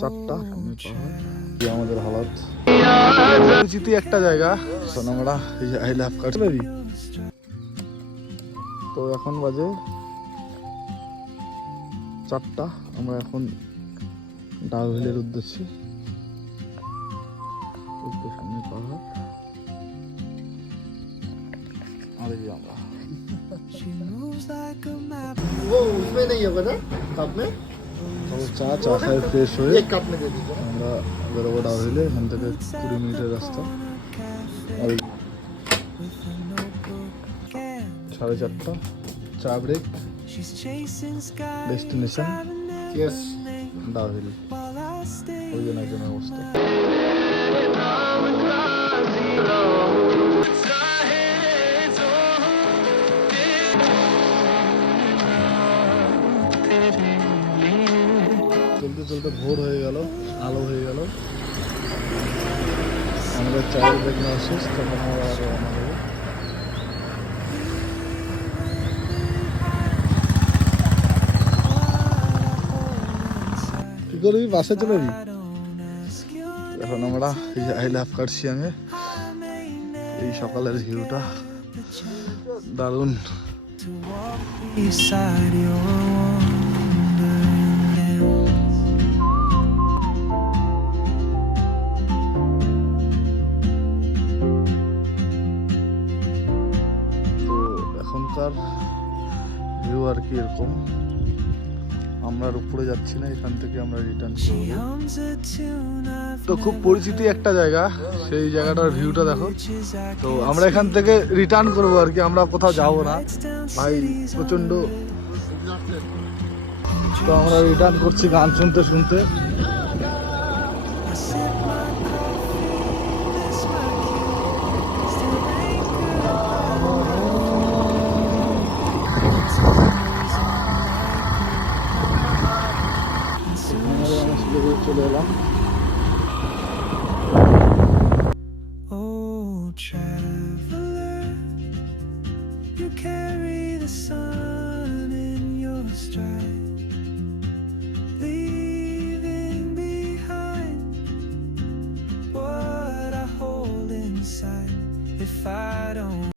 চারটা আমাদের হালাত পরিচিতি একটা জায়গা সোনামড়া আই লাভ কাটলারি। তো এখন বাজে 4টা, আমরা এখন ডাউহিলের উদ্দেশ্যে। সামনে পাহাড় আর এই যে আমরা उसमें नहीं होगा ना कप में চা খাই ফ্রেশ হয়ে আমরা বেরোবো ডাউহিলে। এখান থেকে 20 মিনিটের রাস্তা। আর 4:30 চা ব্রেক, ডেস্টিনেশন यस ডাউহিল। ওই জন্য একজনের অবস্থা চলতে চলতে ভোর হয়ে গেল, আলো হয়ে গেল। আমাদের চায়ের ব্রেক নেওয়া শেষ, তখন আমরা রওনা দেবো। কি করবি, বাসে চলবি? এখন আমরা আই লাভ কার্শিয়াংয়ে। এই সকালের ভিউটা দারুণ। এখনকার ভিউ আর কি এরকম। আমরা আর উপরে যাচ্ছি না, এখান থেকে আমরা রিটার্ন করব। তো খুব পরিচিতি একটা জায়গা, সেই জায়গাটার ভিউটা দেখো। তো আমরা এখান থেকে রিটার্ন করব আর কি, আমরা কোথাও যাবো না ভাই, প্রচন্ড। তো আমরা রিটার্ন করছি গান শুনতে শুনতে। চলে এলাম।